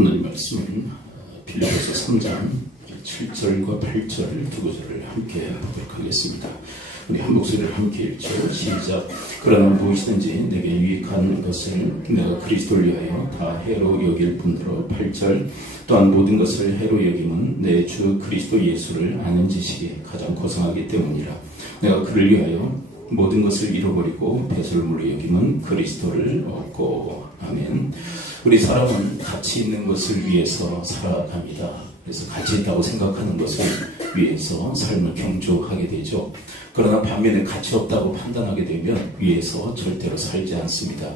오늘 말씀은 빌립보서 3장 7절과 8절 두 구절을 함께 보도록 하겠습니다. 우리 한 목소리를 함께 읽죠. 시작. 그러나 무엇이든지 내게 유익한 것을 내가 그리스도를 위하여 다 해로 여길 뿐더러 8절 또한 모든 것을 해로 여김은 내 주 그리스도 예수를 아는 지식에 가장 고상하기 때문이라. 내가 그를 위하여 모든 것을 잃어버리고 배설물로 여김은 그리스도를 얻고. 아멘. 우리 사람은 가치 있는 것을 위해서 살아갑니다. 그래서 가치 있다고 생각하는 것을 위해서 삶을 경주하게 되죠. 그러나 반면에 가치 없다고 판단하게 되면 위해서 절대로 살지 않습니다.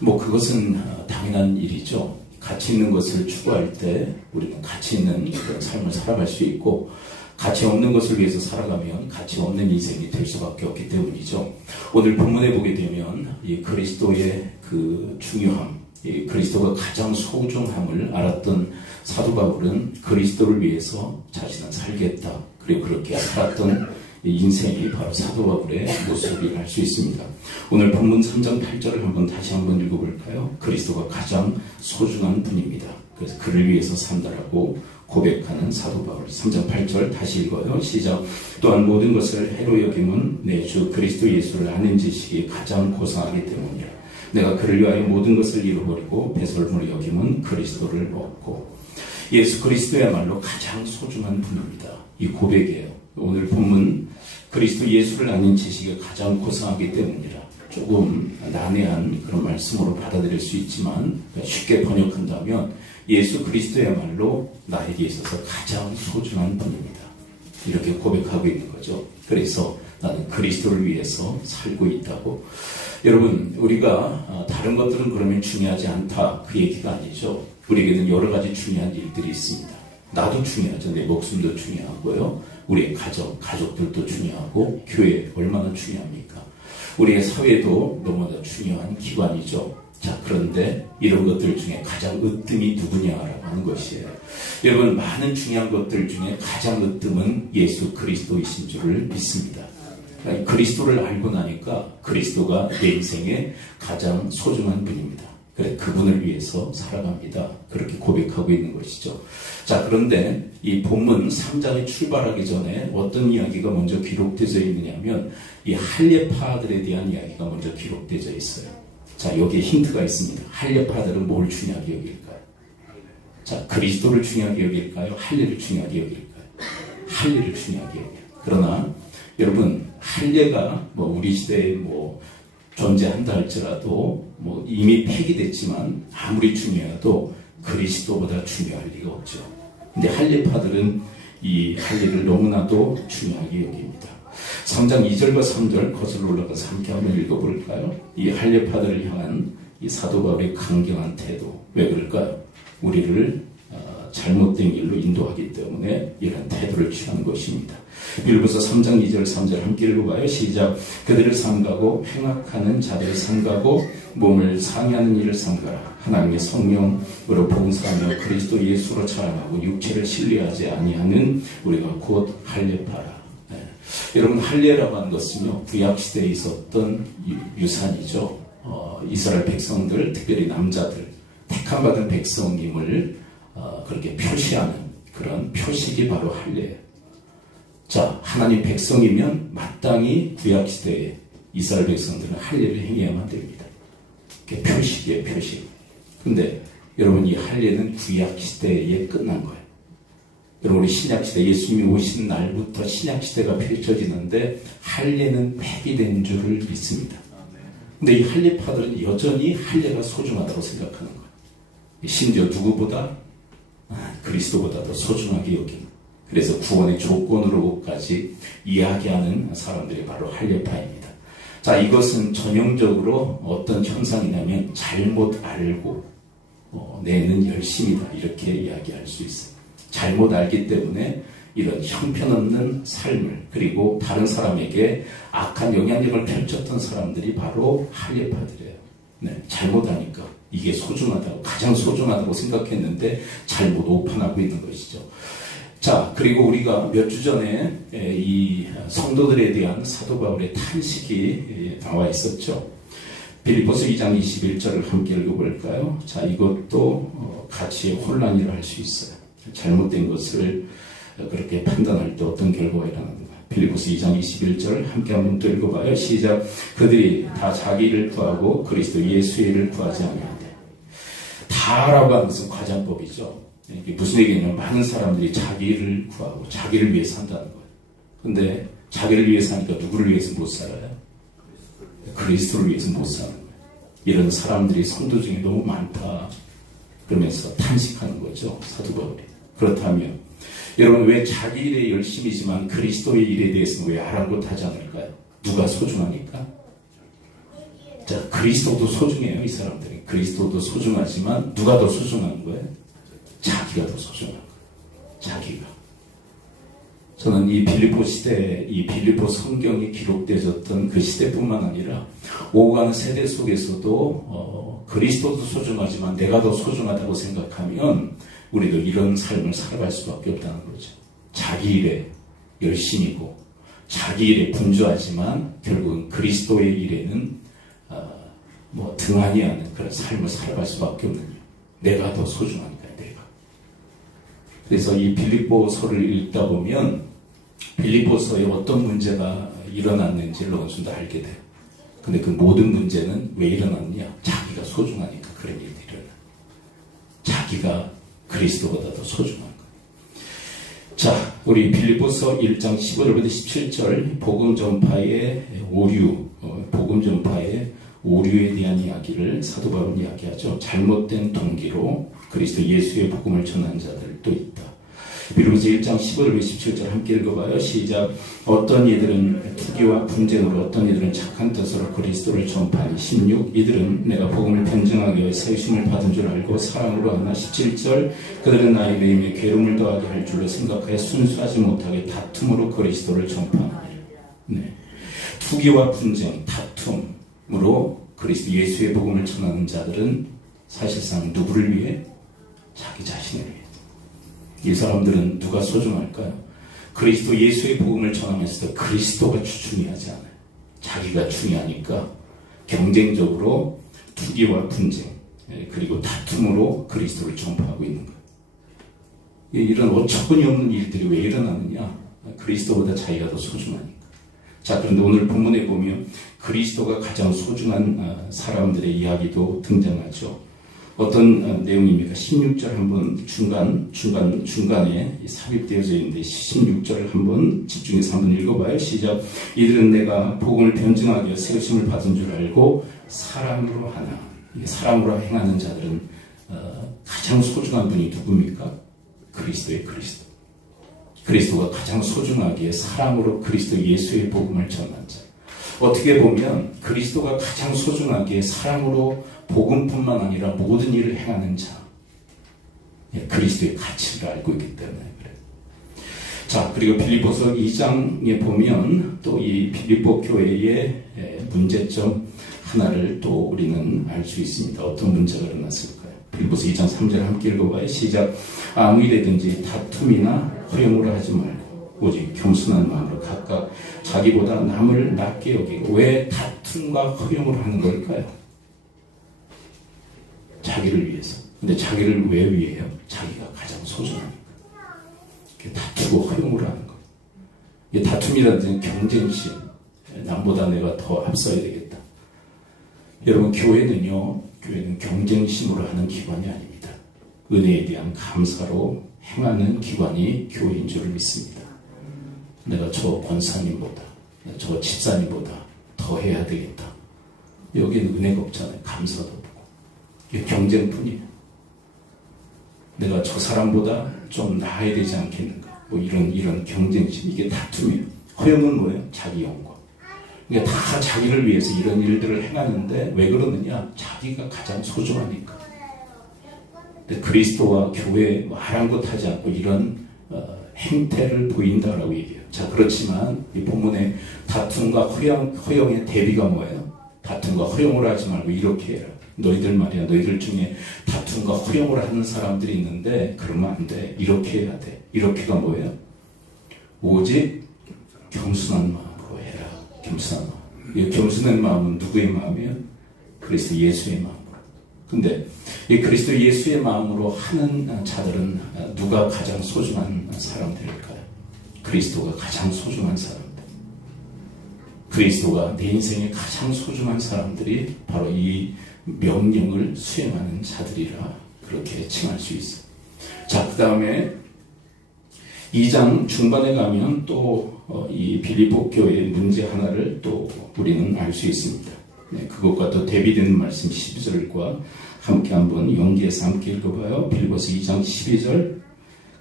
그것은 당연한 일이죠. 가치 있는 것을 추구할 때 우리는 가치 있는 그런 삶을 살아갈 수 있고, 가치 없는 것을 위해서 살아가면 가치 없는 인생이 될 수밖에 없기 때문이죠. 오늘 본문에 보게 되면 이 그리스도의 그 중요함, 이 그리스도가 가장 소중함을 알았던 사도 바울은 그리스도를 위해서 자신은 살겠다, 그리고 그렇게 살았던 인생이 바로 사도 바울의 모습이라 할 수 있습니다. 오늘 본문 3장 8절을 다시 한번 읽어볼까요? 그리스도가 가장 소중한 분입니다. 그래서 그를 위해서 산다라고 고백하는 사도 바울. 3장 8절 다시 읽어요. 시작. 또한 모든 것을 해로 여김은 내 주 그리스도 예수를 아는 지식이 가장 고상하기 때문이라. 내가 그를 위하여 모든 것을 잃어버리고 배설물로 여김은 그리스도를 얻고. 예수 그리스도야말로 가장 소중한 분입니다. 이 고백이에요. 오늘 본문 그리스도 예수를 아는 지식이 가장 고상하기 때문이라. 조금 난해한 그런 말씀으로 받아들일 수 있지만 쉽게 번역한다면 예수 그리스도야말로 나에게 있어서 가장 소중한 분입니다. 이렇게 고백하고 있는 거죠. 그래서 나는 그리스도를 위해서 살고 있다고. 여러분, 우리가 다른 것들은 그러면 중요하지 않다, 그 얘기가 아니죠. 우리에게는 여러 가지 중요한 일들이 있습니다. 나도 중요하죠. 내 목숨도 중요하고요. 우리의 가족들도 중요하고, 교회 얼마나 중요합니까? 우리의 사회도 너무나 중요한 기관이죠. 자, 그런데 이런 것들 중에 가장 으뜸이 누구냐라고 하는 것이에요. 여러분, 많은 중요한 것들 중에 가장 으뜸은 예수 그리스도이신 줄을 믿습니다. 그리스도를 알고 나니까 그리스도가 내 인생의 가장 소중한 분입니다. 그래, 그분을 위해서 살아갑니다. 그렇게 고백하고 있는 것이죠. 자, 그런데 이 본문 3장에 출발하기 전에 어떤 이야기가 먼저 기록되어 있느냐면 이 할례파들에 대한 이야기가 먼저 기록되어 있어요. 자, 여기에 힌트가 있습니다. 할례파들은 뭘 중요하게 여길까요? 자, 그리스도를 중요하게 여길까요? 할례를 중요하게 여길까요? 할례를 중요하게 여겨요. 그러나 여러분, 할례가 우리 시대에 존재한다 할지라도 이미 폐기됐지만 아무리 중요해도 그리스도보다 중요할 리가 없죠. 근데 할례파들은 이 할례를 너무나도 중요하게 여깁니다. 3장 2절과 3절 거슬러 올라가서 함께 한번 읽어볼까요? 이 할례파들을 향한 이 사도 바울의 강경한 태도, 왜 그럴까요? 우리를 잘못된 길로 인도하기 때문에 이런 태도를 취한 것입니다. 빌립보서 3장 2절 3절 함께 읽어봐요. 시작. 그들을 삼가고 횡악하는 자들을 삼가고 몸을 상해하는 일을 삼가라. 하나님의 성령으로 봉사하며 그리스도 예수로 자랑하고 육체를 신뢰하지 아니하는 우리가 곧 할례파라. 네. 여러분, 할례라고 하는 것은요, 구약시대에 있었던 유산이죠. 이스라엘 백성들, 특별히 남자들, 택함받은 백성임을 그렇게 표시하는 그런 표식이 바로 할례예요. 자, 하나님 백성이면 마땅히 구약시대에 이스라엘 백성들은 할례를 행해야만 됩니다. 그게 표식이에요, 표식. 근데 여러분, 이 할례는 구약시대에 끝난 거예요. 여러분, 우리 신약시대, 예수님이 오신 날부터 신약시대가 펼쳐지는데 할례는 폐기된 줄을 믿습니다. 근데 이 할례파들은 여전히 할례가 소중하다고 생각하는 거예요. 심지어 누구보다? 그리스도보다도 소중하게 여깁니다. 그래서 구원의 조건으로까지 이야기하는 사람들이 바로 할례파입니다. 자, 이것은 전형적으로 어떤 현상이냐면 잘못 알고 내는 열심이다, 이렇게 이야기할 수 있어요. 잘못 알기 때문에 이런 형편없는 삶을, 그리고 다른 사람에게 악한 영향력을 펼쳤던 사람들이 바로 할례파들이에요. 네, 잘못 아니까 이게 소중하다고, 가장 소중하다고 생각했는데 잘못 오판하고 있는 것이죠. 자, 그리고 우리가 몇 주 전에 이 성도들에 대한 사도 바울의 탄식이 나와 있었죠. 빌립보서 2장 21절을 함께 읽어볼까요? 자, 이것도 같이 혼란이라 할 수 있어요. 잘못된 것을 그렇게 판단할 때 어떤 결과가 일어나는가. 빌립보서 2장 21절 함께 한번 또 읽어봐요. 시작. 그들이 다 자기를 구하고 그리스도 예수의 일을 구하지 아니하되. 다라고 하는 것은 과장법이죠. 이게 무슨 얘기냐면 많은 사람들이 자기를 구하고 자기를 위해서 산다는 거예요. 근데 자기를 위해서 사니까 누구를 위해서 못 살아요? 그리스도를 위해서 못 사는 거예요. 이런 사람들이 성도 중에 너무 많다. 그러면서 탄식하는 거죠. 사도 바울이. 그렇다면 여러분 왜 자기 일에 열심이지만 그리스도의 일에 대해서는 왜 아랑곳하지 않을까요? 누가 소중하니까? 자, 그리스도도 소중해요. 이 사람들이. 그리스도도 소중하지만 누가 더 소중한 거예요? 자기가 더 소중한 거예요. 자기가. 저는 이 빌립보 시대, 이 빌립보 성경이 기록되었던 그 시대뿐만 아니라 오가는 세대 속에서도 그리스도도 소중하지만 내가 더 소중하다고 생각하면 우리도 이런 삶을 살아갈 수밖에 없다는 거죠. 자기 일에 열심이고 자기 일에 분주하지만 결국은 그리스도의 일에는 등한히 하는 그런 삶을 살아갈 수밖에 없는 이유. 내가 더 소중하니까 내가. 그래서 이 빌립보서를 읽다 보면 빌립보서에 어떤 문제가 일어났는지를 어느 정도 알게 돼요. 근데 그 모든 문제는 왜 일어났냐? 자기가 소중하니까 그런 일이 일어나. 자기가 그리스도보다 더 소중한 거예요. 자, 우리 빌립보서 1장 15절부터 17절 복음 전파의 오류에 대한 이야기를 사도 바울은 이야기하죠. 잘못된 동기로 그리스도 예수의 복음을 전한 자들도 있다. 빌립보서 1장 15절부터 17절 함께 읽어봐요. 시작. 어떤 이들은 투기와 분쟁으로 어떤 이들은 착한 뜻으로 그리스도를 전파하니 16. 이들은 내가 복음을 변증하기 위해 세우심을 받은 줄 알고 사랑으로 하나 17절. 그들은 나의 매임에 괴로움을 더하게 할 줄로 생각하여 순수하지 못하게 다툼으로 그리스도를 전파하니라. 네. 투기와 분쟁, 다툼으로 그리스도 예수의 복음을 전하는 자들은 사실상 누구를 위해? 자기 자신을 위해. 이 사람들은 누가 소중할까요? 그리스도 예수의 복음을 전하면서도 그리스도가 중요하지 않아요. 자기가 중요하니까 경쟁적으로 투기와 분쟁 그리고 다툼으로 그리스도를 전파하고 있는 거예요. 이런 어처구니 없는 일들이 왜 일어나느냐? 그리스도보다 자기가 더 소중하니까. 자, 그런데 오늘 본문에 보면 그리스도가 가장 소중한 사람들의 이야기도 등장하죠. 어떤 내용입니까? 16절 한번 중간에 삽입되어져 있는데 16절을 한번 집중해서 한번 읽어봐요. 시작. 이들은 내가 복음을 변증하기 위해 세우심을 받은 줄 알고 사랑으로 하나. 사랑으로 행하는 자들은 가장 소중한 분이 누굽니까? 그리스도의 그리스도. 그리스도가 가장 소중하기에 사랑으로 그리스도 예수의 복음을 전한 자. 어떻게 보면 그리스도가 가장 소중하기에 사랑으로 복음뿐만 아니라 모든 일을 행하는 자. 그리스도의 가치를 알고 있기 때문에 그래요. 자, 그리고 빌립보서 2장에 보면 또 이 빌립보 교회의 문제점 하나를 또 우리는 알 수 있습니다. 어떤 문제가 일어났을까요? 빌립보서 2장 3절 함께 읽어봐요. 시작. 아무 일이든지 다툼이나 허용으로 하지 말고 오직 겸손한 마음으로 각각 자기보다 남을 낮게 여기고. 왜 다툼과 허용으로 하는 걸까요? 자기를 위해서. 근데 자기를 왜 위해요? 자기가 가장 소중하니까. 다투고 허용으로 하는 거예요. 이게 다툼이라는 것은 경쟁심. 남보다 내가 더 앞서야 되겠다. 여러분, 교회는 경쟁심으로 하는 기관이 아닙니다. 은혜에 대한 감사로 행하는 기관이 교회인 줄을 믿습니다. 내가 저 권사님보다, 저 집사님보다 더 해야 되겠다. 여기는 은혜가 없잖아요. 감사도 없고. 이게 경쟁뿐이에요. 내가 저 사람보다 좀 나아야 되지 않겠는가. 뭐 이런 경쟁심. 이게 다툼이에요. 허용은 뭐예요? 자기 영광. 그러니까 다 자기를 위해서 이런 일들을 행하는데 왜 그러느냐? 자기가 가장 소중하니까. 근데 그리스도와 교회 아랑곳하지 않고 이런 행태를 보인다라고 얘기해요. 자, 그렇지만 이 본문에 다툼과 허용의 대비가 뭐예요? 다툼과 허용을 하지 말고 이렇게 해라. 너희들 말이야. 너희들 중에 다툼과 허용을 하는 사람들이 있는데 그러면 안 돼. 이렇게 해야 돼. 이렇게가 뭐예요? 오직 겸손한 마음으로 해라. 겸손한 마음. 이 겸손한 마음은 누구의 마음이에요? 그리스도 예수의 마음으로. 근데 이 그리스도 예수의 마음으로 하는 자들은 누가 가장 소중한 사람들일까요? 그리스도가 가장 소중한 사람들. 그리스도가 내 인생에 가장 소중한 사람들이 바로 이 명령을 수행하는 자들이라 그렇게 칭할 수 있어요. 자, 그 다음에 2장 중반에 가면 또 이 빌립보 교회의 문제 하나를 또 우리는 알 수 있습니다. 네, 그것과 또 대비되는 말씀 12절과 함께 한번 연기해서 함께 읽어봐요. 빌립보서 2장 12절,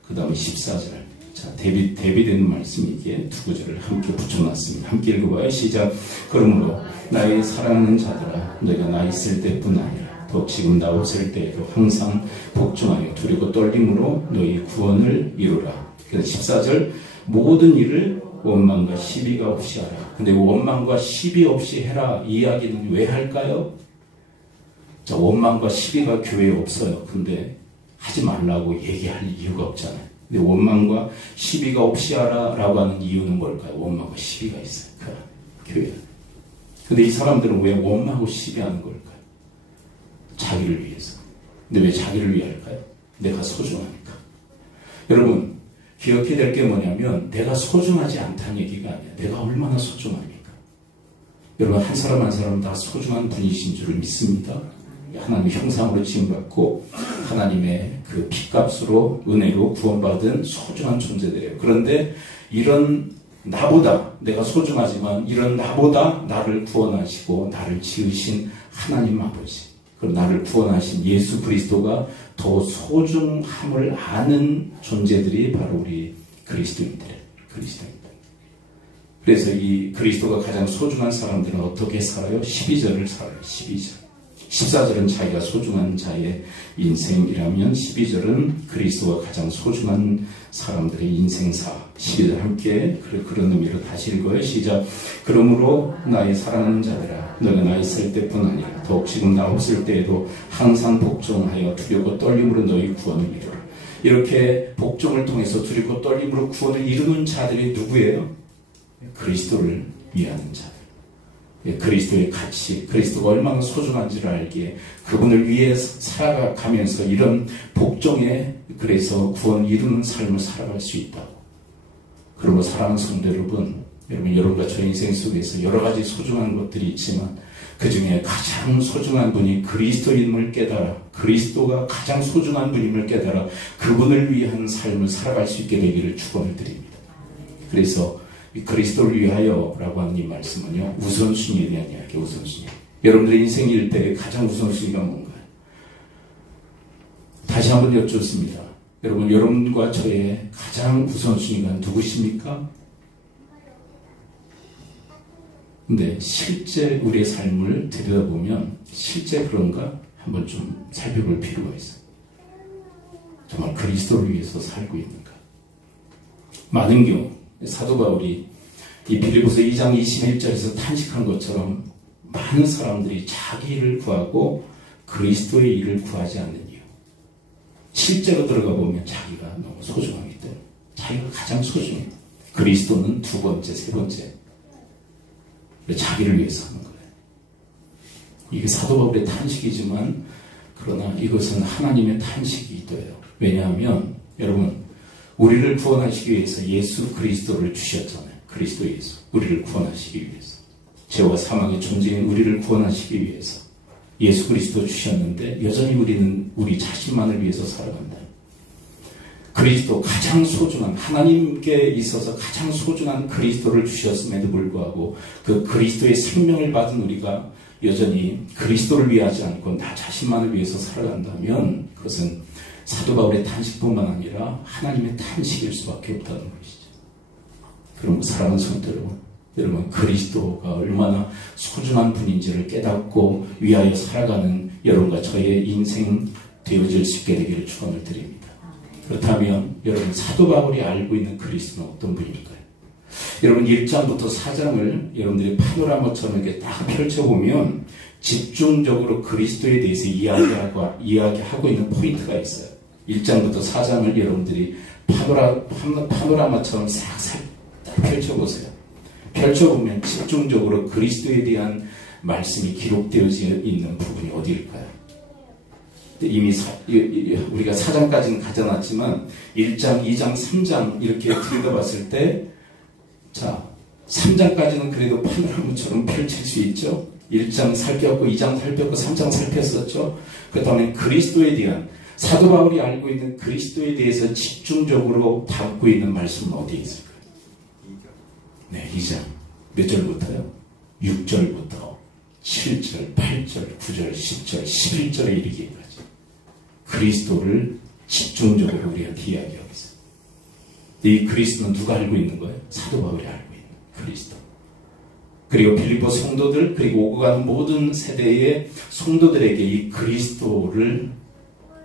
그 다음에 14절. 자, 대비되는 말씀이기에 두 구절을 함께 붙여놨습니다. 함께 읽어봐요. 시작. 그러므로 나의 사랑하는 자들아, 너희가 나 있을 때뿐 아니라 더 지금 나 없을 때에도 항상 복종하여 두렵고 떨림으로 너희 구원을 이루라. 그래서 14절, 모든 일을 원망과 시비가 없이 하라. 근데 원망과 시비 없이 해라 이 이야기는 왜 할까요? 자, 원망과 시비가 교회에 없어요. 근데 하지 말라고 얘기할 이유가 없잖아요. 근데 원망과 시비가 없이 하라라고 하는 이유는 뭘까요? 원망과 시비가 있어요. 그 교회에. 근데 이 사람들은 왜 원망하고 시비하는 걸까요? 자기를 위해서. 근데 왜 자기를 위할까요? 내가 소중하니까. 여러분, 기억해야 될 게 뭐냐면 내가 소중하지 않다는 얘기가 아니야. 내가 얼마나 소중합니까? 여러분, 한 사람 한 사람 다 소중한 분이신 줄을 믿습니다. 하나님의 형상으로 지음받고 하나님의 그 피값으로 은혜로 구원받은 소중한 존재들이에요. 그런데 이런 나보다, 내가 소중하지만 이런 나보다 나를 구원하시고 나를 지으신 하나님 아버지, 그리고 나를 구원하신 예수 그리스도가 더 소중함을 아는 존재들이 바로 우리 그리스도인들이에요. 그리스도인들. 그래서 이 그리스도가 가장 소중한 사람들은 어떻게 살아요? 12절을 살아요. 12절. 14절은 자기가 소중한 자의 인생이라면 12절은 그리스도가 가장 소중한 사람들의 인생사. 12절 함께 그런 의미로 다시 읽어요. 시작. 그러므로 나의 사랑하는 자들아, 너가 나 있을 때뿐 아니라 더욱 지금 나 없을 때에도 항상 복종하여 두렵고 떨림으로 너희 구원을 이루라. 이렇게 복종을 통해서 두렵고 떨림으로 구원을 이루는 자들이 누구예요? 그리스도를 위하는 자들. 그리스도의 가치, 그리스도가 얼마나 소중한지를 알기에 그분을 위해 살아가면서 이런 복종에 그래서 구원을 이루는 삶을 살아갈 수 있다고. 그리고 사랑하는 성도 여러분, 여러분과 저 인생 속에서 여러 가지 소중한 것들이 있지만 그 중에 가장 소중한 분이 그리스도임을 깨달아, 그리스도가 가장 소중한 분임을 깨달아 그분을 위한 삶을 살아갈 수 있게 되기를 축원을 드립니다. 그래서 그리스도를 위하여라고 하는 이 말씀은요, 우선순위에 대한 이야기, 우선순위. 여러분들의 인생일 때 가장 우선순위가 뭔가요? 다시 한번 여쭙습니다. 여러분, 여러분과 저의 가장 우선순위가 누구십니까? 근데 실제 우리의 삶을 들여다보면 실제 그런가? 한번 좀 살펴볼 필요가 있어요. 정말 그리스도를 위해서 살고 있는가? 많은 경우 사도 바울이 이 빌립보서 2장 21절에서 탄식한 것처럼 많은 사람들이 자기 일을 구하고 그리스도의 일을 구하지 않는 이유. 실제로 들어가 보면 자기가 너무 소중하기 때문에 자기가 가장 소중해. 그리스도는 두 번째, 세 번째. 자기를 위해서 하는 거예요. 이게 사도 바울의 탄식이지만 그러나 이것은 하나님의 탄식이기도해요. 왜냐하면 여러분, 우리를 구원하시기 위해서 예수 그리스도를 주셨잖아요. 그리스도 예수. 우리를 구원하시기 위해서. 죄와 사망의 존재인 우리를 구원하시기 위해서 예수 그리스도 주셨는데 여전히 우리는 우리 자신만을 위해서 살아간다. 그리스도 가장 소중한, 하나님께 있어서 가장 소중한 그리스도를 주셨음에도 불구하고 그 그리스도의 생명을 받은 우리가 여전히 그리스도를 위하지 않고 나 자신만을 위해서 살아간다면 그것은 사도 바울의 탄식뿐만 아니라 하나님의 탄식일 수밖에 없다는 것이죠. 그럼 사랑하는 성도 여러분, 그리스도가 얼마나 소중한 분인지를 깨닫고 위하여 살아가는 여러분과 저의 인생 되어질 수 있게 되기를 축원을 드립니다. 그렇다면 여러분, 사도 바울이 알고 있는 그리스도는 어떤 분일까요? 여러분, 1장부터 4장을 여러분들이 파노라마처럼 이렇게 딱 펼쳐보면 집중적으로 그리스도에 대해서 이야기하고 있는 포인트가 있어요. 1장부터 4장을 여러분들이 파노라마처럼 싹싹 딱 펼쳐보세요. 펼쳐보면 집중적으로 그리스도에 대한 말씀이 기록되어 있는 부분이 어디일까요? 이미 우리가 4장까지는 가져놨지만 1장, 2장, 3장 이렇게 들여다봤을 때, 자, 3장까지는 그래도 파노라마처럼 펼칠 수 있죠. 1장 살폈고 2장 살폈고 3장 살폈었죠. 그 다음에 그리스도에 대한, 사도 바울이 알고 있는 그리스도에 대해서 집중적으로 담고 있는 말씀은 어디에 있을까요? 네, 2장. 몇 절부터요? 6절부터 7절, 8절, 9절, 10절, 11절에 이르기까지 그리스도를 집중적으로 우리한테 이야기하고 있어요. 이 그리스도는 누가 알고 있는 거예요? 사도 바울이 알고 있는 그리스도. 그리고 빌립보 성도들, 그리고 오고 가는 모든 세대의 성도들에게 이 그리스도를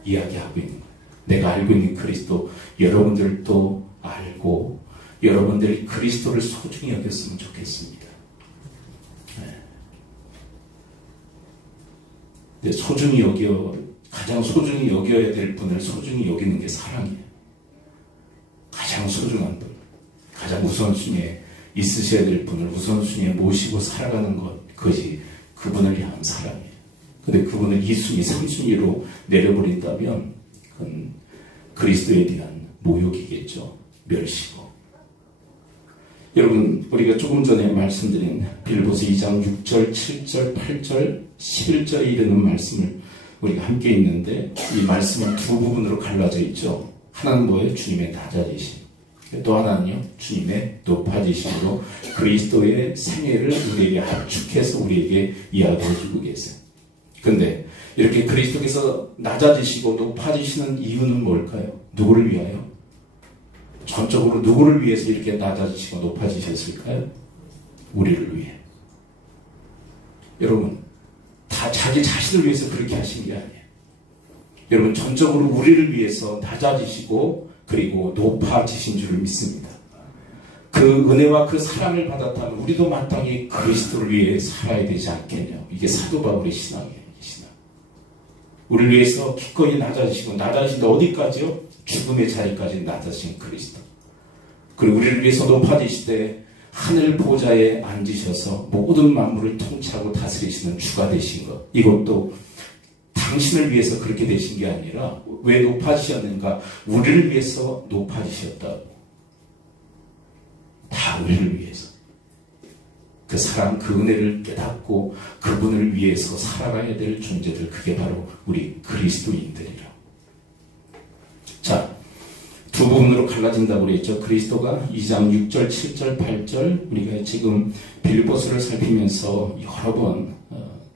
이야기하고 있는 거예요. 내가 알고 있는 그리스도, 여러분들도 알고 여러분들이 그리스도를 소중히 여겼으면 좋겠습니다. 네. 소중히 가장 소중히 여겨야 될 분을 소중히 여기는 게 사랑이에요. 가장 소중한 분, 가장 우선순위에 있으셔야 될 분을 우선순위에 모시고 살아가는 그것이 그분을 향한 사랑이에요. 근데 그분을 2순위, 3순위로 내려버린다면 그건 그리스도에 대한 모욕이겠죠. 멸시고. 여러분, 우리가 조금 전에 말씀드린 빌립보서 2장 6절, 7절, 8절, 11절에 이르는 말씀을 우리가 함께 있는데, 이 말씀은 두 부분으로 갈라져 있죠. 하나는 뭐예요? 주님의 낮아지심. 또 하나는요, 주님의 높아지심으로 그리스도의 생애를 우리에게 합축해서 우리에게 이야기해 주고 계세요. 근데 이렇게 그리스도께서 낮아지시고 높아지시는 이유는 뭘까요? 누구를 위하여? 전적으로 누구를 위해서 이렇게 낮아지시고 높아지셨을까요? 우리를 위해. 여러분, 다 자기 자신을 위해서 그렇게 하신 게 아니에요. 여러분, 전적으로 우리를 위해서 낮아지시고 그리고 높아지신 줄을 믿습니다. 그 은혜와 그 사랑을 받았다면 우리도 마땅히 그리스도를 위해 살아야 되지 않겠냐. 이게 사도 바울의 신앙이에요. 우리를 위해서 기꺼이 낮아지시고, 낮아지신데 어디까지요? 죽음의 자리까지 낮아지신 그리스도. 그리고 우리를 위해서 높아지시되 하늘 보좌에 앉으셔서 모든 만물을 통치하고 다스리시는 주가 되신 것. 이것도 당신을 위해서 그렇게 되신 게 아니라 왜 높아지셨는가? 우리를 위해서 높아지셨다고. 다 우리를 위해서. 그 사랑, 그 은혜를 깨닫고 그분을 위해서 살아가야 될 존재들, 그게 바로 우리 그리스도인들이라. 자, 두 부분으로 갈라진다고 그랬죠. 그리스도가 2장 6절, 7절, 8절, 우리가 지금 빌립보서를 살피면서 여러 번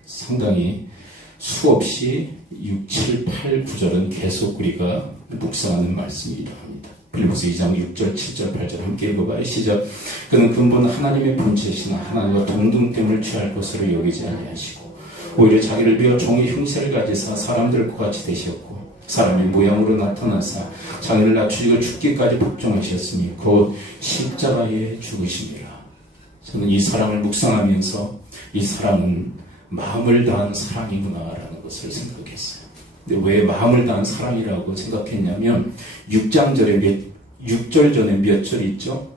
상당히 수없이 6, 7, 8, 9절은 계속 우리가 묵상하는 말씀이라 합니다. 빌립보서 2장 6절, 7절, 8절 함께 읽어봐요. 시작. 그는 근본 하나님의 본체시나 하나님과 동등됨을 취할 것으로 여기지 아니하시고 오히려 자기를 비워 종의 형체를 가지사 사람들과 같이 되셨고 사람의 모양으로 나타나사 자기를 낮추시고 죽기까지 복종하셨으니 곧 십자가에 죽으심이라. 저는 이 사랑을 묵상하면서 이 사랑은 마음을 다한 사랑이구나라는 것을 생각했어요. 근데 왜 마음을 다한 사랑이라고 생각했냐면 6절 전에 몇 절이 있죠?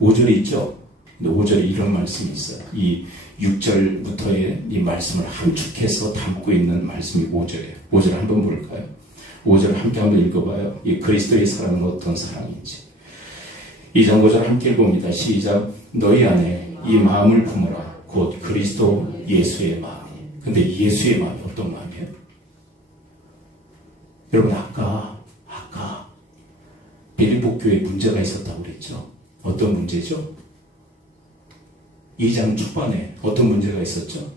5절이 있죠? 근데 5절에 이런 말씀이 있어요. 이 6절부터의 이 말씀을 함축해서 담고 있는 말씀이 5절이에요. 5절 한번 볼까요? 5절을 함께 한번 읽어봐요. 이 그리스도의 사랑은 어떤 사랑인지. 2장 5절 함께 읽어봅니다. 시작. 너희 안에 이 마음을 품어라. 곧 그리스도 예수의 마음이. 근데 예수의 마음이 어떤 마음이에요? 여러분, 아까 빌립보 교회에 문제가 있었다고 그랬죠? 어떤 문제죠? 2장 초반에 어떤 문제가 있었죠?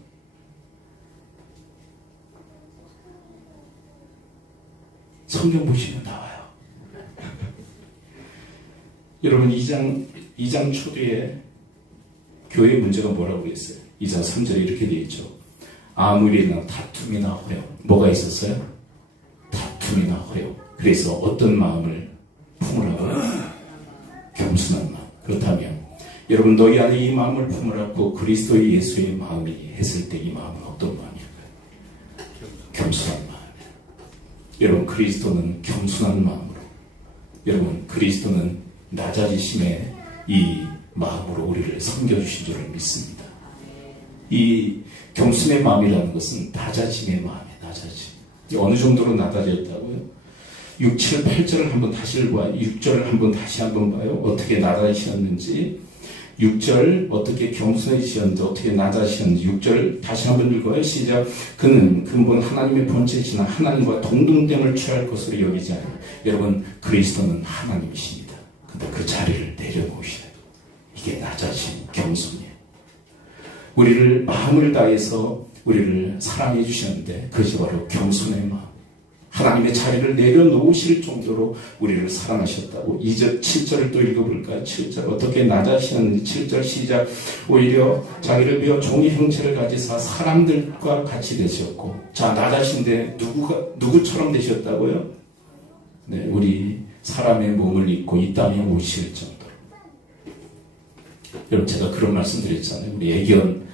성경 보시면 나와요. 여러분, 2장 초뒤에 교회 문제가 뭐라고 그랬어요? 2장 3절에 이렇게 되어 있죠. 아무 일이나 다툼이나 허용. 뭐가 있었어요? 다툼이나 허용. 그래서 어떤 마음을 품으라고요? 겸손한 마음. 그렇다면 여러분, 너희 안에 이 마음을 품으라고 그리스도의 예수의 마음이 했을 때 이 마음은 어떤 마음일까요? 겸손한 마음이에요. 여러분, 그리스도는 겸손한 마음으로, 여러분, 그리스도는 낮아지심의 이 마음으로 우리를 섬겨주신 줄을 믿습니다. 이 겸손의 마음이라는 것은 낮아짐의 마음이에요. 낮아짐. 어느 정도로 낮아졌다고요? 6, 7, 8절을 한번 다시 읽어봐요. 6절을 한번 다시 한번 봐요. 어떻게 낮아지셨는지. 6절 어떻게 겸손해지셨는지, 어떻게 낮아지셨는지. 6절 다시 한번 읽어요. 시작. 그는 근본 하나님의 본체시나 하나님과 동등됨을 취할 것으로 여기지 않아요. 여러분, 그리스도는 하나님이십니다. 근데 그 자리를 내려놓으시다. 이게 낮아짐, 겸손이에요. 우리를 마음을 다해서 우리를 사랑해 주셨는데 그것이 바로 겸손의 마음. 하나님의 자리를 내려놓으실 정도로 우리를 사랑하셨다고. 2절, 7절을 또 읽어볼까요? 7절 어떻게 낮아지셨는지. 7절 시작. 오히려 자기를 비워 종의 형체를 가지사 사람들과 같이 되셨고. 자, 낮아신데 누구처럼 되셨다고요? 네, 우리 사람의 몸을 입고 이 땅에 오실 정도로. 여러분, 제가 그런 말씀 드렸잖아요. 우리 애견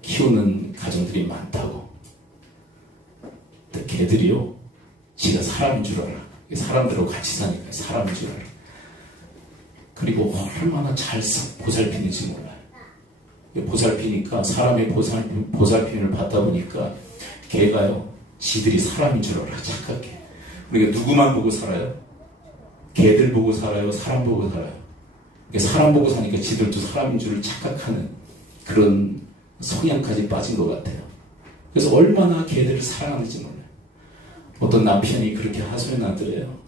키우는 가정들이 많다고. 개들이요, 지가 사람인 줄 알아. 사람들하고 같이 사니까 사람인 줄 알아. 그리고 얼마나 잘 보살피는지 몰라요. 보살피니까, 사람의 보살핌을 받다 보니까 개가요, 지들이 사람인 줄 알아. 착각해. 우리가 누구만 보고 살아요? 개들 보고 살아요? 사람 보고 살아요? 사람 보고 사니까 지들도 사람인 줄을 착각하는 그런 성향까지 빠진 것 같아요. 그래서 얼마나 개들을 사랑하는지 몰라요. 어떤 남편이 그렇게 하소연하더래요.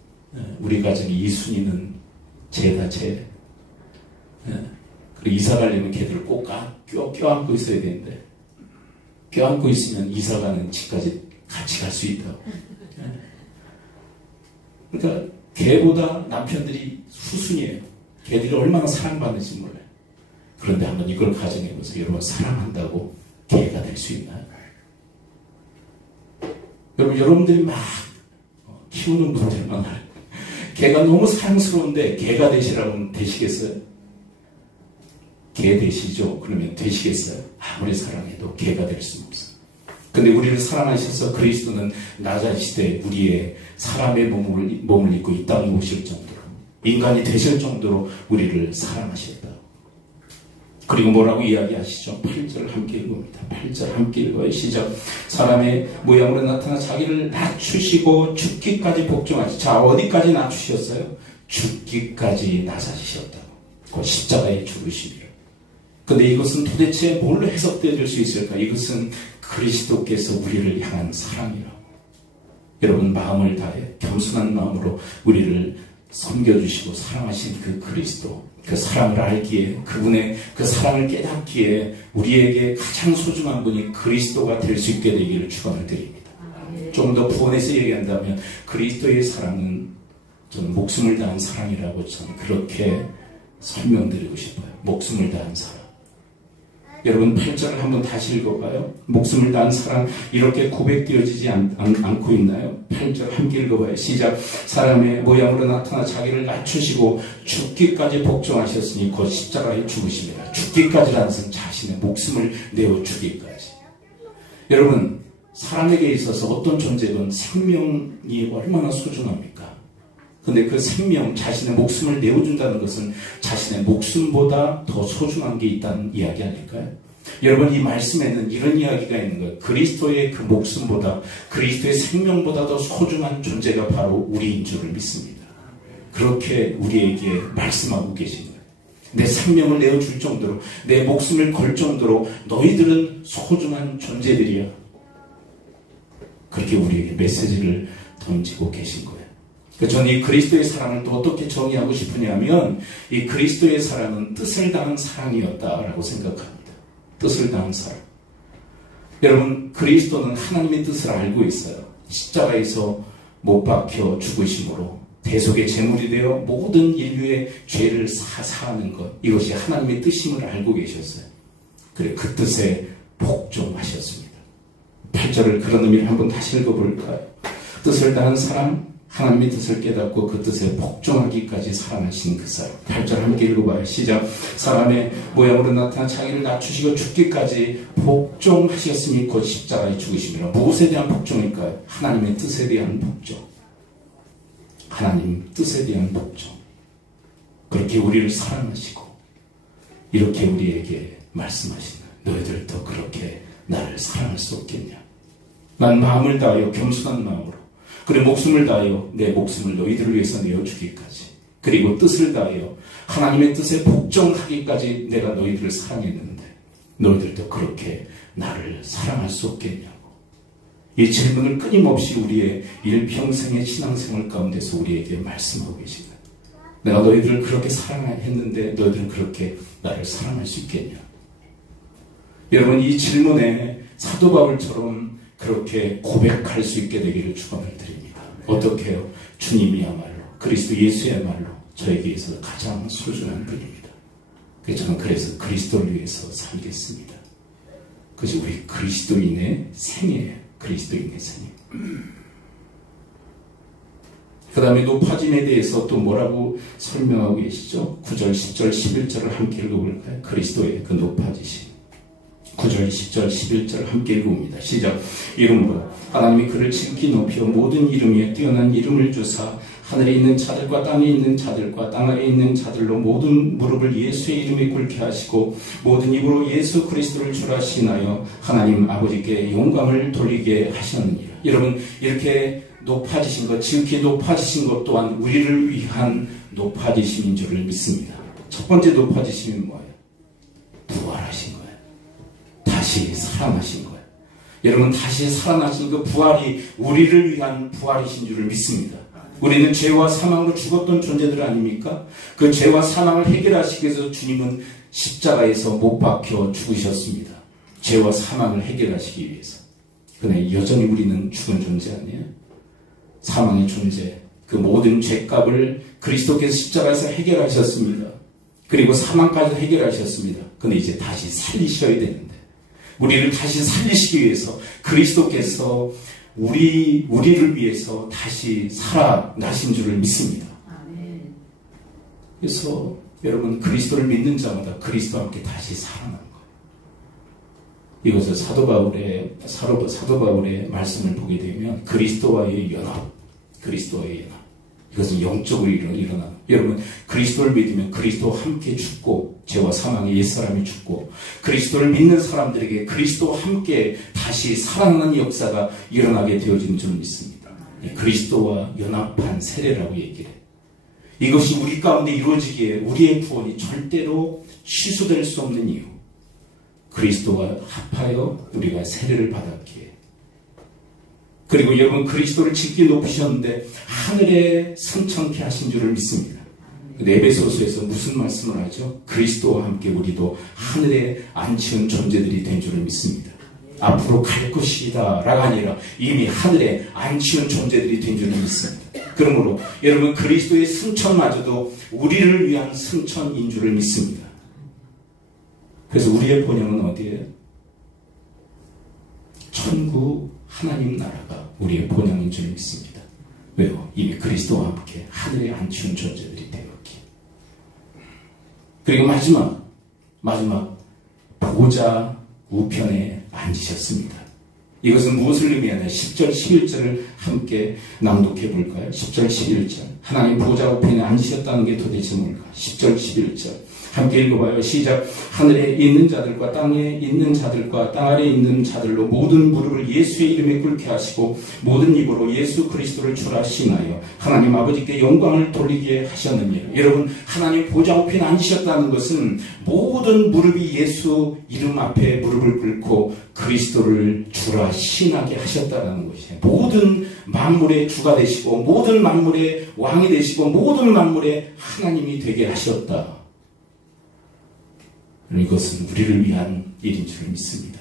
우리 가정이 이순이는 쟤다, 쟤. 그리고 이사 가려면 개들을 꼭 껴안고 있어야 되는데, 껴안고 있으면 이사 가는 집까지 같이 갈 수 있다고. 그러니까 개보다 남편들이 후순이에요. 개들이 얼마나 사랑받는지 몰라요. 그런데 한번 이걸 가정해보세요. 여러분, 사랑한다고 개가 될 수 있나요? 여러분들이 막 키우는 분들만 알아요. 개가 너무 사랑스러운데 개가 되시라면 되시겠어요? 개 되시죠? 그러면 되시겠어요? 아무리 사랑해도 개가 될 수는 없어요. 근데 우리를 사랑하셔서 그리스도는 낮아지시되 우리의 사람의 몸을 입고 이 땅에 오실 정도로, 인간이 되실 정도로 우리를 사랑하셨다. 그리고 뭐라고 이야기하시죠? 8절 함께 읽어봅니다. 8절 함께 읽어요. 시작. 사람의 모양으로 나타나 자기를 낮추시고 죽기까지 복종하시. 자, 어디까지 낮추셨어요? 죽기까지 낮아지셨다고. 그 십자가에 죽으시리라. 근데 이것은 도대체 뭘로 해석되어질 수 있을까? 이것은 그리스도께서 우리를 향한 사랑이라고. 여러분, 마음을 다해 겸손한 마음으로 우리를 섬겨주시고 사랑하신 그 그리스도, 그 사랑을 알기에, 그분의 그 사랑을 깨닫기에 우리에게 가장 소중한 분이 그리스도가 될 수 있게 되기를 축원을 드립니다. 좀 더 부언해서 얘기한다면 그리스도의 사랑은 저는 목숨을 다한 사랑이라고 저는 그렇게 설명드리고 싶어요. 목숨을 다한 사랑. 여러분, 8절을 한번 다시 읽어봐요. 목숨을 다한 사랑, 이렇게 고백되어지지 않고 있나요? 8절 함께 읽어봐요. 시작. 사람의 모양으로 나타나 자기를 낮추시고 죽기까지 복종하셨으니 곧 십자가에 죽으십니다. 죽기까지라는 것은 자신의 목숨을 내어 주기까지. 여러분, 사람에게 있어서 어떤 존재든 생명이 얼마나 소중합니까? 근데 그 생명, 자신의 목숨을 내어준다는 것은 자신의 목숨보다 더 소중한 게 있다는 이야기 아닐까요? 여러분, 이 말씀에는 이런 이야기가 있는 거예요. 그리스도의 그 목숨보다, 그리스도의 생명보다 더 소중한 존재가 바로 우리인 줄을 믿습니다. 그렇게 우리에게 말씀하고 계신 거예요. 내 생명을 내어줄 정도로, 내 목숨을 걸 정도로 너희들은 소중한 존재들이야. 그렇게 우리에게 메시지를 던지고 계신 거예요. 저는 이 그리스도의 사랑을 또 어떻게 정의하고 싶으냐면, 이 그리스도의 사랑은 뜻을 다한 사랑이었다라고 생각합니다. 뜻을 다한 사랑. 여러분, 그리스도는 하나님의 뜻을 알고 있어요. 십자가에서 못 박혀 죽으심으로 대속의 제물이 되어 모든 인류의 죄를 사하는 것, 이것이 하나님의 뜻임을 알고 계셨어요. 그래, 그 뜻에 복종하셨습니다. 8절을 그런 의미를 한번 다시 읽어볼까요? 뜻을 다한 사랑, 하나님의 뜻을 깨닫고 그 뜻에 복종하기까지 사랑하신 그 사랑. 8절 함께 읽어봐요. 시작. 사람의 모양으로 나타나 자기를 낮추시고 죽기까지 복종하셨으니 곧 십자가에 죽으심이라. 무엇에 대한 복종일까요? 하나님의 뜻에 대한 복종. 하나님 뜻에 대한 복종. 그렇게 우리를 사랑하시고 이렇게 우리에게 말씀하시는, 너희들도 그렇게 나를 사랑할 수 없겠냐? 난 마음을 다하여 겸손한 마음으로, 그래 목숨을 다하여 내 목숨을 너희들을 위해서 내어주기까지, 그리고 뜻을 다하여 하나님의 뜻에 복종하기까지 내가 너희들을 사랑했는데 너희들도 그렇게 나를 사랑할 수 없겠냐고. 이 질문을 끊임없이 우리의 일평생의 신앙생활 가운데서 우리에게 말씀하고 계시다. 내가 너희들을 그렇게 사랑했는데 너희들은 그렇게 나를 사랑할 수 있겠냐? 여러분, 이 질문에 사도 바울처럼 그렇게 고백할 수 있게 되기를 축원을 드립니다. 어떻게 해요? 주님이야말로, 그리스도 예수야말로 저에게 있어서 가장 소중한 분입니다. 그래서 저는 그리스도를 위해서 살겠습니다. 그것이 우리 그리스도인의 생애예요. 그리스도인의 생애. 그 다음에 높아짐에 대해서 또 뭐라고 설명하고 계시죠? 9절, 10절, 11절을 함께 읽어볼까요? 그리스도의 그 높아지심. 9절, 10절, 11절 함께 읽어봅니다. 시작. 이름으로 하나님이 그를 지극히 높여 모든 이름 위에 뛰어난 이름을 주사 하늘에 있는 자들과 땅에 있는 자들과 땅 아래에 있는 자들로 모든 무릎을 예수의 이름에 꿇게 하시고 모든 입으로 예수 그리스도를 주라 시인하여 하나님 아버지께 영광을 돌리게 하셨느니라. 여러분, 이렇게 높아지신 것, 지극히 높아지신 것 또한 우리를 위한 높아지심인 줄을 믿습니다. 첫 번째 높아지심이 뭐예요? 부활하신 거예요. 다시 살아나신 거예요. 여러분, 다시 살아나신 그 부활이 우리를 위한 부활이신 줄을 믿습니다. 우리는 죄와 사망으로 죽었던 존재들 아닙니까? 그 죄와 사망을 해결하시기 위해서 주님은 십자가에서 못 박혀 죽으셨습니다. 죄와 사망을 해결하시기 위해서. 그러나 여전히 우리는 죽은 존재 아니에요? 사망의 존재, 그 모든 죄값을 그리스도께서 십자가에서 해결하셨습니다. 그리고 사망까지 해결하셨습니다. 그런데 이제 다시 살리셔야 되는데, 우리를 다시 살리시기 위해서 그리스도께서 우리를 위해서 다시 살아나신 줄을 믿습니다. 그래서 여러분, 그리스도를 믿는 자마다 그리스도와 함께 다시 살아나는 거예요. 이것을 사도 바울의 말씀을 보게 되면 그리스도와의 연합, 이것은 영적으로 일어나는. 여러분, 그리스도를 믿으면 그리스도와 함께 죽고, 죄와 사망의 옛사람이 죽고, 그리스도를 믿는 사람들에게 그리스도와 함께 다시 살아나는 역사가 일어나게 되어진 줄 믿습니다. 그리스도와 연합한 세례라고 얘기를 해요. 이것이 우리 가운데 이루어지기에 우리의 구원이 절대로 취소될 수 없는 이유, 그리스도와 합하여 우리가 세례를 받았기에. 그리고 여러분, 그리스도를 지극히 높이셨는데 하늘에 승천케 하신 줄을 믿습니다. 에베소서에서 무슨 말씀을 하죠? 그리스도와 함께 우리도 하늘에 앉히는 존재들이 된 줄을 믿습니다. 앞으로 갈 것이다 라가 아니라 이미 하늘에 앉히는 존재들이 된 줄을 믿습니다. 그러므로 여러분, 그리스도의 승천마저도 우리를 위한 승천인 줄을 믿습니다. 그래서 우리의 본향은 어디예요? 천국 하나님 나라가 우리의 본향인 줄 믿습니다. 왜요? 이미 그리스도와 함께 하늘에 앉히는 존재들이 되었기에. 그리고 마지막 보좌 우편에 앉으셨습니다. 이것은 무엇을 의미하냐? 10절, 11절을 함께 낭독해 볼까요? 10절, 11절. 하나님 보좌 우편에 앉으셨다는 게 도대체 뭘까? 10절, 11절. 함께 읽어봐요. 시작. 하늘에 있는 자들과 땅에 있는 자들과 땅 아래에 있는 자들로 모든 무릎을 예수의 이름에 꿇게 하시고 모든 입으로 예수 그리스도를 주라 시인하여 하나님 아버지께 영광을 돌리게 하셨느니라. 여러분, 하나님 보좌 우편에 앉으셨다는 것은 모든 무릎이 예수 이름 앞에 무릎을 꿇고 그리스도를 주라 시인하게 하셨다는 것이에요. 모든 만물의 주가 되시고 모든 만물의 왕이 되시고 모든 만물의 하나님이 되게 하셨다. 이것은 우리를 위한 일인 줄 믿습니다.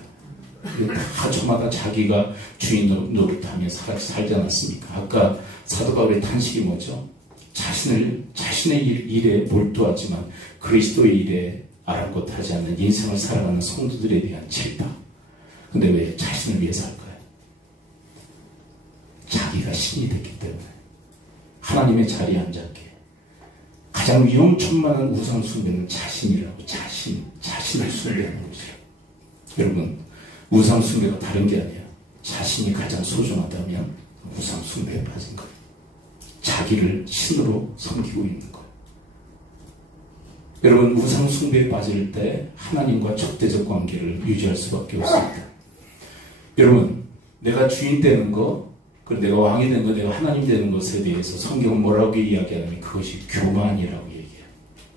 다 저마다 자기가 주인 노릇하며 살지 않았습니까? 아까 사도 바울의 탄식이 뭐죠? 자신의 일에 몰두하지만 그리스도의 일에 아랑곳하지 않는 인생을 살아가는 성도들에 대한 질타. 근데 왜 자신을 위해 살까요? 자기가 신이 됐기 때문에 하나님의 자리에 앉았기에. 가장 위험천만한 우상 숭배는 자신이라고. 자신을 숭배하는 것이에요. 여러분, 우상 숭배가 다른 게 아니에요. 자신이 가장 소중하다면 우상 숭배에 빠진 거예요. 자기를 신으로 섬기고 있는 거예요. 여러분, 우상 숭배에 빠질 때 하나님과 적대적 관계를 유지할 수밖에 없습니다. 여러분, 내가 주인 되는 거, 그리고 내가 왕이 되는 거, 내가 하나님 되는 것에 대해서 성경은 뭐라고 이야기하냐면 그것이 교만이라고 얘기해요.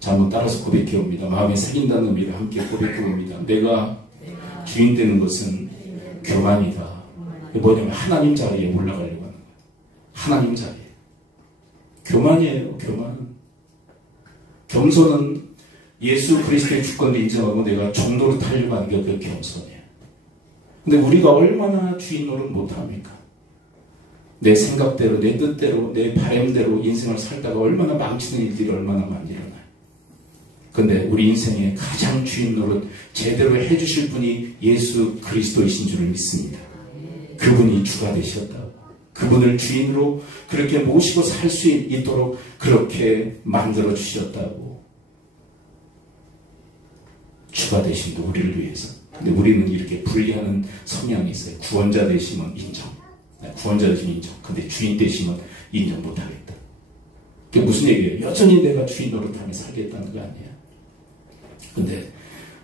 자, 한번 따라서 고백해 봅니다. 마음에 새긴다는 의미를 함께 고백해 봅니다. 내가 주인 되는 것은 교만이다. 뭐냐면 하나님 자리에 올라가려고 하는 거예요. 하나님 자리에. 교만이에요, 교만. 겸손은 예수 그리스도의 주권을 인정하고 내가 종로로 타려고 하는 게 그 겸손이에요. 근데 우리가 얼마나 주인 노릇 못합니까? 내 생각대로, 내 뜻대로, 내 바람대로 인생을 살다가 얼마나 망치는 일들이 얼마나 많이 일어나요. 근데 우리 인생의 가장 주인 노릇 제대로 해주실 분이 예수 그리스도이신 줄을 믿습니다. 그분이 주가 되셨다고. 그분을 주인으로 그렇게 모시고 살 수 있도록 그렇게 만들어 주셨다고. 주가 되신 분 우리를 위해서. 근데 우리는 이렇게 분리하는 성향이 있어요. 구원자 되시면 인정. 구원자 되시면 인정. 근데 주인 되시면 인정 못하겠다. 그게 무슨 얘기예요? 여전히 내가 주인 노릇하며 살겠다는 거 아니에요. 근데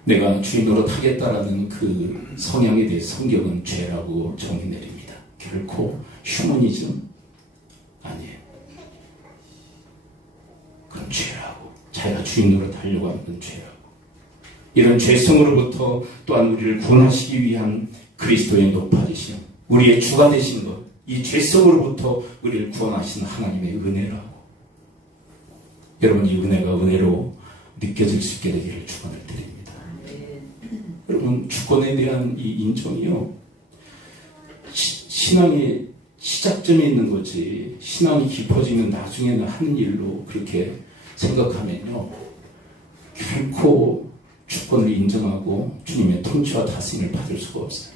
내가 주인 노릇하겠다라는 그 성향에 대해서 성경은 죄라고 정의 내립니다. 결코 휴머니즘 아니에요. 그건 죄라고. 자기가 주인 노릇하려고 하는 건 죄라고. 이런 죄성으로부터 또한 우리를 구원하시기 위한 그리스도의 높아지심, 우리의 주가 되신 것, 이 죄성으로부터 우리를 구원하시는 하나님의 은혜라고. 여러분, 이 은혜가 은혜로 느껴질 수 있게 되기를 축원을 드립니다. 여러분, 주권에 대한 이 인정이요, 신앙의 시작점에 있는 거지, 신앙이 깊어지는 나중에는 하는 일로 그렇게 생각하면요, 결코 주권을 인정하고 주님의 통치와 다스림을 받을 수가 없어요.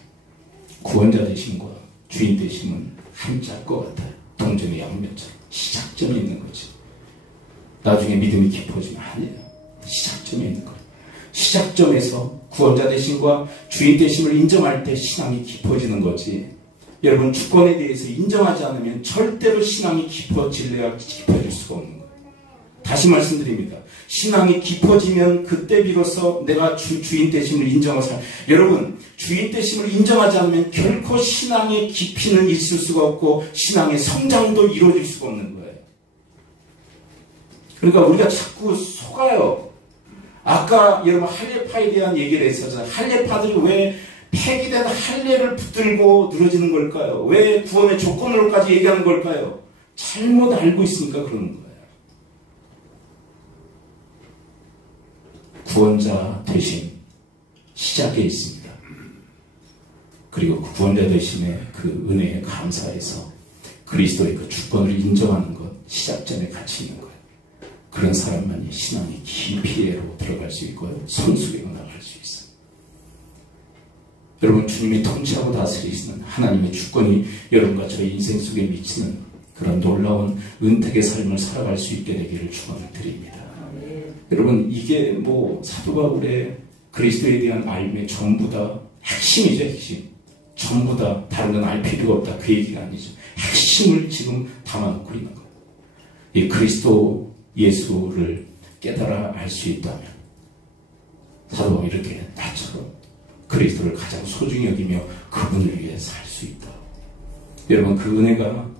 구원자 되심과 주인 되심은 한자일 것 같아요. 동전의 양면처럼 시작점에 있는 거지. 나중에 믿음이 깊어지면 아니에요. 시작점에 있는 거예요. 시작점에서 구원자 되심과 주인 되심을 인정할 때 신앙이 깊어지는 거지. 여러분, 주권에 대해서 인정하지 않으면 절대로 신앙이 깊어질래야 깊어질 수가 없는 거예요. 다시 말씀드립니다. 신앙이 깊어지면 그때 비로소 내가 주인 되심을 인정하사. 여러분, 주인 되심을 인정하지 않으면 결코 신앙의 깊이는 있을 수가 없고 신앙의 성장도 이루어질 수가 없는 거예요. 그러니까 우리가 자꾸 속아요. 아까 여러분 할례파에 대한 얘기를 했었잖아요. 할례파들이 왜 폐기된 할례를 붙들고 늘어지는 걸까요? 왜 구원의 조건으로까지 얘기하는 걸까요? 잘못 알고 있으니까 그러는 거예요. 구원자 되심 시작에 있습니다. 그리고 그 구원자 되심의 그 은혜에 감사해서 그리스도의 그 주권을 인정하는 것, 시작점에 같이 있는 거예요. 그런 사람만이 신앙의 깊이로 들어갈 수 있고요, 성숙에 나갈 수 있어요. 여러분, 주님이 통치하고 다스리시는 하나님의 주권이 여러분과 저희 인생 속에 미치는 그런 놀라운 은택의 삶을 살아갈 수 있게 되기를 축원을 드립니다. 여러분, 이게 뭐 사도 바울의 그리스도에 대한 알림의 전부 다 핵심이죠, 핵심. 전부 다 다른 건 알 필요가 없다, 그 얘기가 아니죠. 핵심을 지금 담아놓고 있는 거예요. 이 그리스도 예수를 깨달아 알 수 있다면 사도 바울이 이렇게 나처럼 그리스도를 가장 소중히 여기며 그분을 위해 살 수 있다. 여러분, 그 은혜가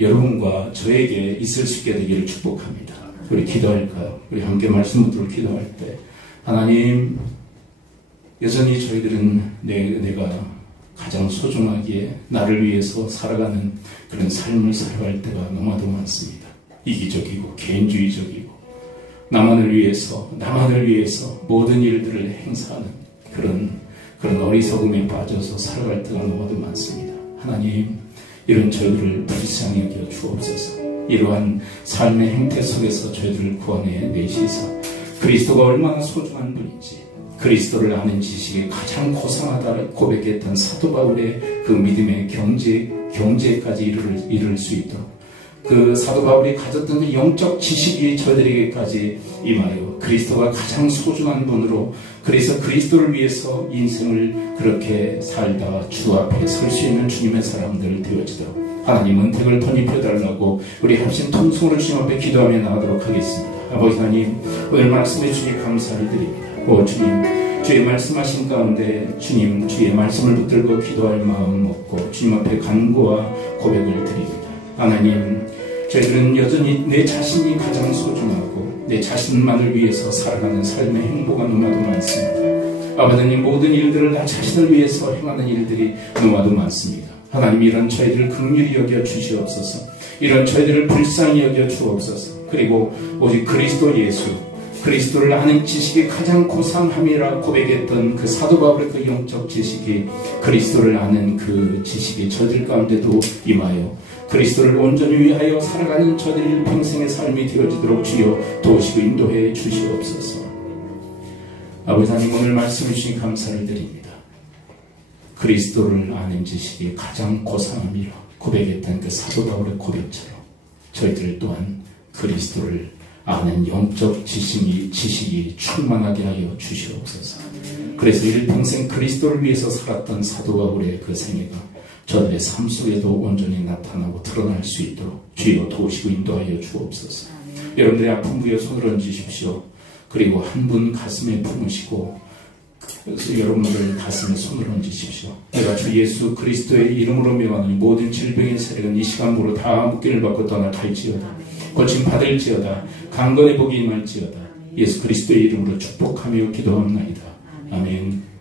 여러분과 저에게 있을 수 있게 되기를 축복합니다. 우리 기도할까요? 우리 함께 말씀 붙들고 기도할 때, 하나님, 여전히 저희들은 내가 가장 소중하기에 나를 위해서 살아가는 그런 삶을 살아갈 때가 너무나도 많습니다. 이기적이고 개인주의적이고 나만을 위해서 모든 일들을 행사하는 그런 어리석음에 빠져서 살아갈 때가 너무나도 많습니다. 하나님, 이런 저희들을 불쌍히 여겨 주옵소서. 이러한 삶의 행태 속에서 저희들을 구원해 내시사 그리스도가 얼마나 소중한 분인지, 그리스도를 아는 지식이 가장 고상하다고 고백했던 사도 바울의 그 믿음의 경제까지 이룰 수 있도록 그 사도 바울이 가졌던 그 영적 지식이 저희들에게까지 임하여 그리스도가 가장 소중한 분으로, 그래서 그리스도를 위해서 인생을 그렇게 살다 주 앞에 설 수 있는 주님의 사람들 되어지도록 하나님 은택을 덧입혀달라고 우리 합심 통성으로 주님 앞에 기도하며 나가도록 하겠습니다. 아버지 하나님, 오늘 말씀해 주시니 감사를 드립니다. 주님, 주의 말씀하신 가운데 주님, 주의 말씀을 붙들고 기도할 마음 먹고 주님 앞에 간구와 고백을 드립니다. 하나님, 저희들은 여전히 내 자신이 가장 소중하고 내 자신만을 위해서 살아가는 삶의 행보가 너무나도 많습니다. 아버지 하나님, 모든 일들을 나 자신을 위해서 행하는 일들이 너무나도 많습니다. 하나님, 이런 저희들을 긍휼히 여겨 주시옵소서. 이런 저희들을 불쌍히 여겨 주옵소서. 그리고 오직 그리스도 예수, 그리스도를 아는 지식이 가장 고상함이라 고백했던 그 사도 바울의 그 영적 지식이 그리스도를 아는 그 지식이 저들 가운데도 임하여 그리스도를 온전히 위하여 살아가는 저들 일평생의 삶이 되어지도록 주여 도우시고 인도해 주시옵소서. 아버지 하나님, 오늘 말씀해 주신 감사를 드립니다. 그리스도를 아는 지식이 가장 고상함이라 고백했던 그 사도 바울의 고백처럼 저희들 또한 그리스도를 아는 영적 지식이 충만하게 하여 주시옵소서. 그래서 일평생 그리스도를 위해서 살았던 사도 바울의 그 생애가 저들의 삶 속에도 온전히 나타나고 드러날 수 있도록 주여 도우시고 인도하여 주옵소서. 여러분들의 아픈 부위에 손을 얹으십시오. 그리고 한 분 가슴에 품으시고 그래서 여러분들 가슴에 손을 얹으십시오. 내가 주 예수 그리스도의 이름으로 명하는 모든 질병의 세력은 이 시간부로 다 묶기를 받고 떠나갈지어다. 고침 받을지어다. 강건의 복이 임할지어다. 예수 그리스도의 이름으로 축복하며 기도합나이다. 아멘.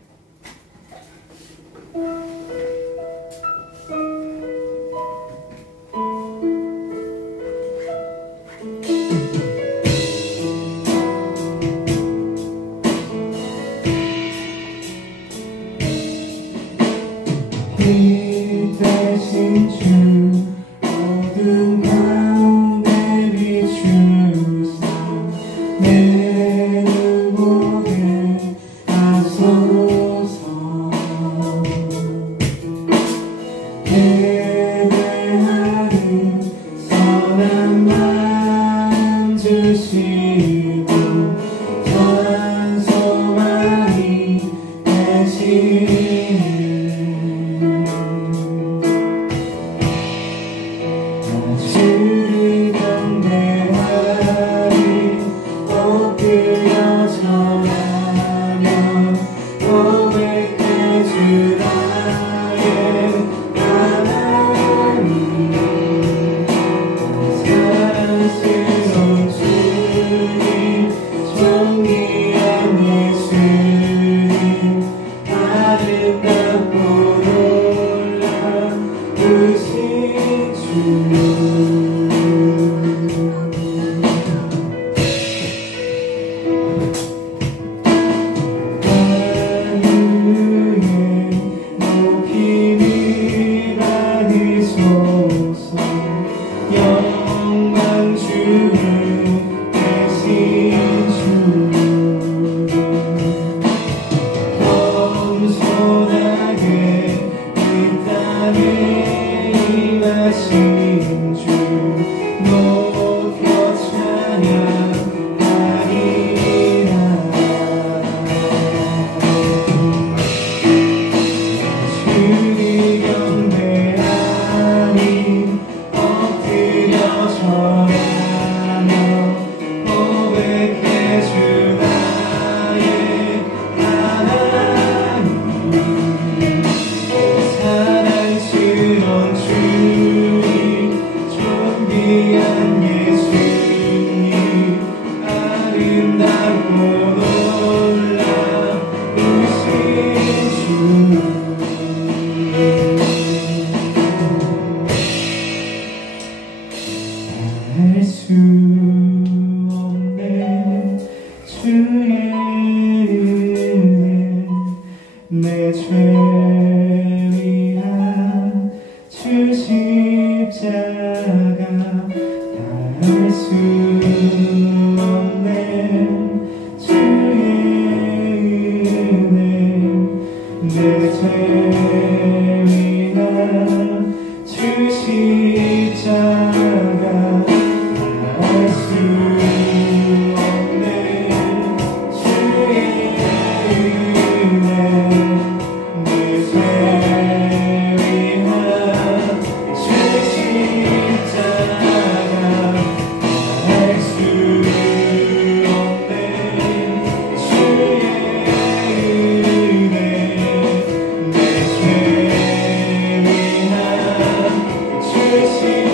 시